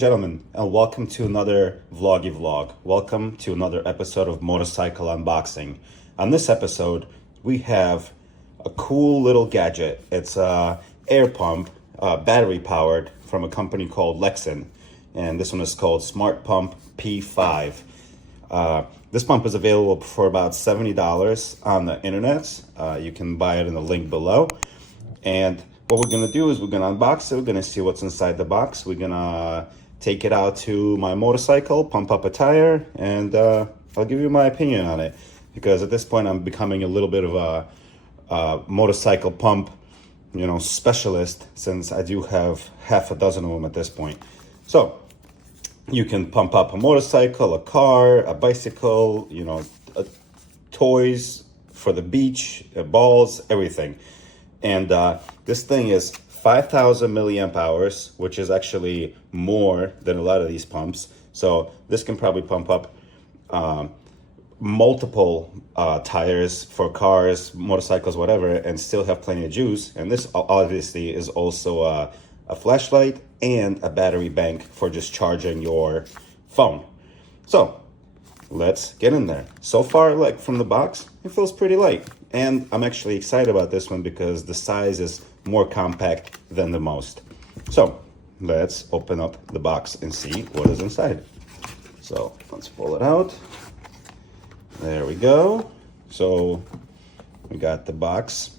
gentlemen, and welcome to another vloggy vlog. Welcome to another episode of Motorcycle Unboxing. On this episode, we have a cool little gadget. It's a air pump, battery powered, from a company called Lexin. And this one is called Smart Pump P5. This pump is available for about $70 on the internet. You can buy it in the link below. And what we're gonna do is we're gonna unbox it. We're gonna see what's inside the box. We're gonna take it out to my motorcycle, pump up a tire, and I'll give you my opinion on it. Because at this point, I'm becoming a little bit of a motorcycle pump, specialist, since I do have half a dozen of them at this point. So you can pump up a motorcycle, a car, a bicycle, toys for the beach, balls, everything. And this thing is 5,000 milliamp hours, which is actually more than a lot of these pumps. So this can probably pump up multiple tires for cars, motorcycles, whatever, and still have plenty of juice. And this obviously is also a flashlight and a battery bank for just charging your phone. So let's get in there. So far, like from the box, it feels pretty light. And I'm actually excited about this one because the size is more compact than the most. So let's open up the box and see what is inside. So let's pull it out. There we go. So we got the box.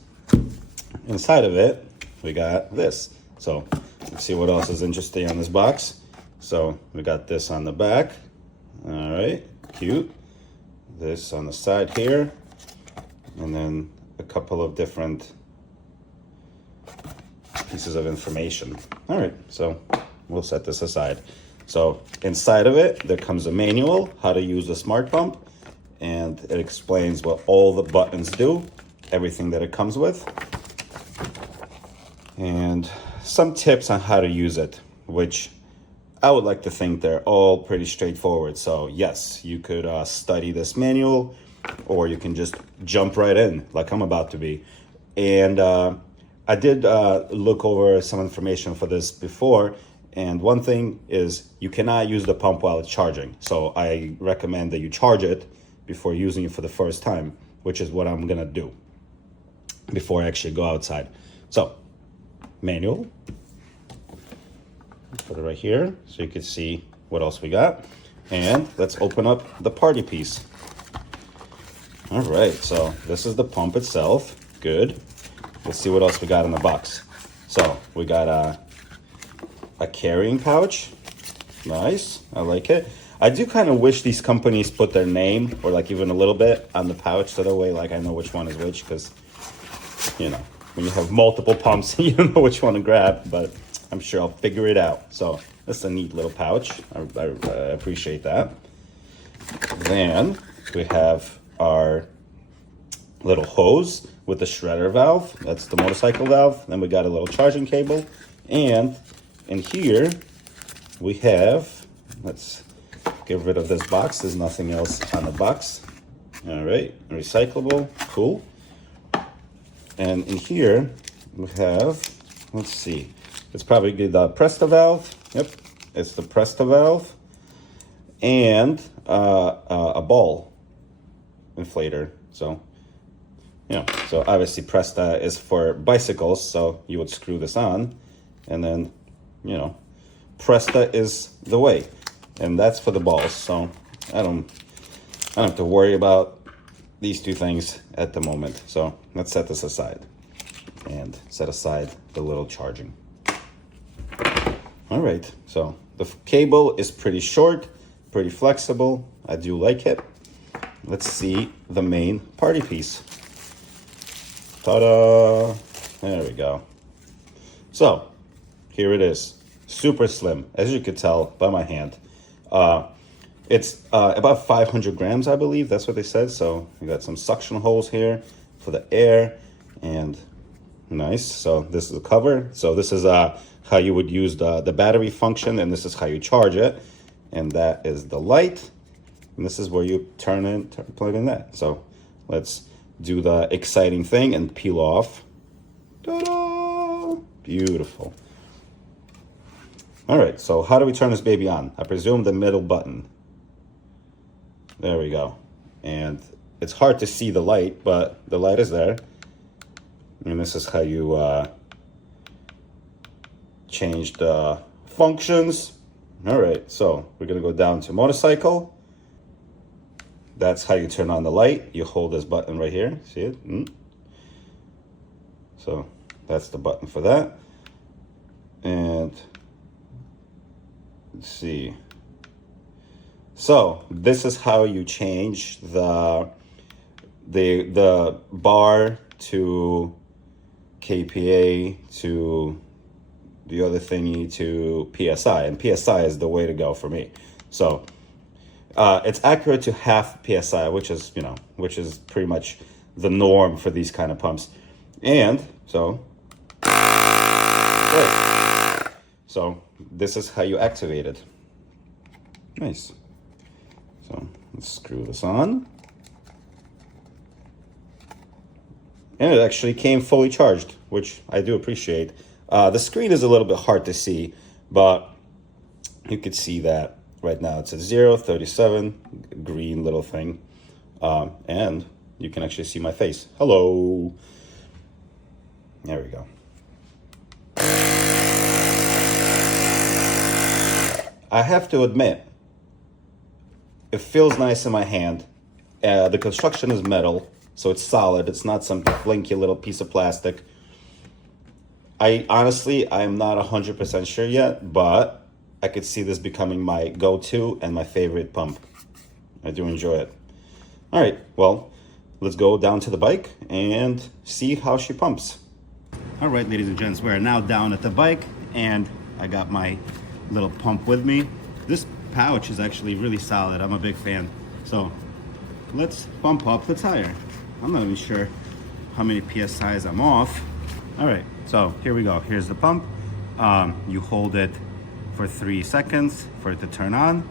Inside of it, we got this. So let's see what else is interesting on this box. So we got this on the back. All right, cute. This on the side here. And then a couple of different pieces of information. All right, so we'll set this aside. So inside of it, there comes a manual, how to use the smart pump, and it explains what all the buttons do, everything that it comes with, and some tips on how to use it, which I would like to think they're all pretty straightforward. So yes, you could study this manual, or you can just jump right in like I'm about to be. And I did look over some information for this before, and one thing is you cannot use the pump while it's charging. So I recommend that you charge it before using it for the first time, which is what I'm gonna do before I actually go outside. So manual, put it right here so you can see what else we got. And let's open up the party piece. All right, so this is the pump itself. Good. Let's see what else we got in the box. So we got a carrying pouch. Nice, I like it. I do kind of wish these companies put their name, or like even a little bit, on the pouch, so that way like I know which one is which, because when you have multiple pumps, you don't know which one to grab, but I'm sure I'll figure it out. So that's a neat little pouch. I appreciate that. Then we have our little hose with the shredder valve. That's the motorcycle valve. Then we got a little charging cable. And in here we have, let's get rid of this box. There's nothing else on the box. All right, recyclable, cool. And in here we have, let's see, it's probably the Presta valve. Yep, it's the Presta valve. And a ball inflator. So so obviously Presta is for bicycles, so you would screw this on, and then Presta is the way, and that's for the balls. So I don't have to worry about these two things at the moment. So let's set this aside and set aside the little charging. All right, so the cable is pretty short, pretty flexible. I do like it. Let's see the main party piece. Ta-da! There we go. So here it is, super slim, as you could tell by my hand. It's about 500 grams, I believe. That's what they said. So we got some suction holes here for the air, and nice. So this is the cover. So this is how you would use the battery function, and this is how you charge it. And that is the light. And this is where you plug in that. So let's do the exciting thing and peel off. Ta-da! Beautiful. All right, so how do we turn this baby on? I presume the middle button. There we go. And it's hard to see the light, but the light is there. And this is how you change the functions. All right, so we're gonna go down to motorcycle. That's how you turn on the light. You hold this button right here, see it? So that's the button for that. And let's see. So this is how you change the bar to KPA to the other thingy to PSI, and PSI is the way to go for me. So it's accurate to half PSI, which is, you know, which is pretty much the norm for these kind of pumps. And so, right. So this is how you activate it. Nice. So let's screw this on. And it actually came fully charged, which I do appreciate. The screen is a little bit hard to see, but you could see that right now it's at 0:37, green little thing. And you can actually see my face. Hello. There we go. I have to admit, it feels nice in my hand. The construction is metal, so it's solid. It's not some flinky little piece of plastic. I'm not 100% sure yet, but I could see this becoming my go-to and my favorite pump. I do enjoy it. All right, well, let's go down to the bike and see how she pumps. All right, ladies and gents, we're now down at the bike, and I got my little pump with me. This pouch is actually really solid. I'm a big fan. So let's bump up the tire. I'm not even sure how many PSIs I'm off. All right, so here we go. Here's the pump. You hold it for 3 seconds for it to turn on.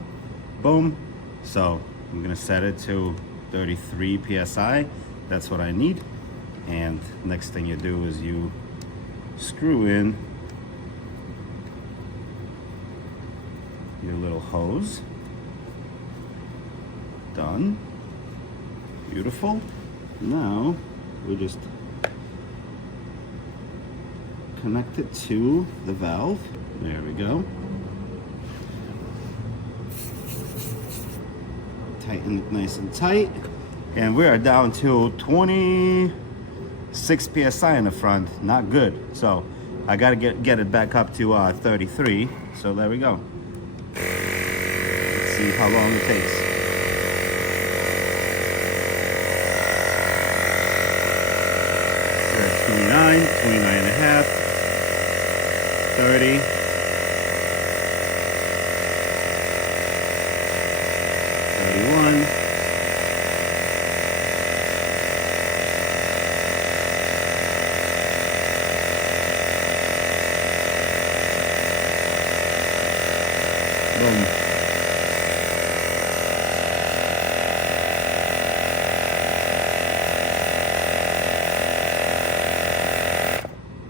Boom. So I'm gonna set it to 33 PSI. That's what I need. And next thing you do is you screw in your little hose. Done. Beautiful. Now we just connect it to the valve. There we go. Tighten it nice and tight. And we are down to 26 PSI in the front. Not good. So I gotta get it back up to 33. So there we go. Let's see how long it takes. We're at 29, 29 and a half, 30. 31. Boom.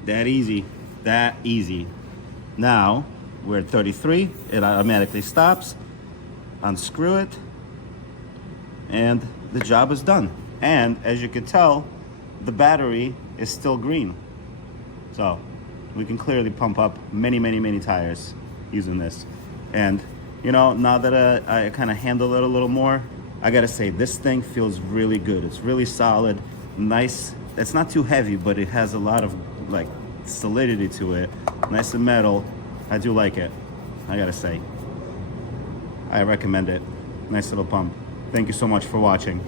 That easy. That easy. Now we're at 33. It automatically stops. Unscrew it. And the job is done. And as you can tell, the battery is still green. So we can clearly pump up many tires using this. And you know, now that I kind of handle it a little more, I gotta say this thing feels really good. It's really solid, nice. It's not too heavy, but it has a lot of like solidity to it. Nice and metal. I do like it, I gotta say. I recommend it. Nice little pump. Thank you so much for watching.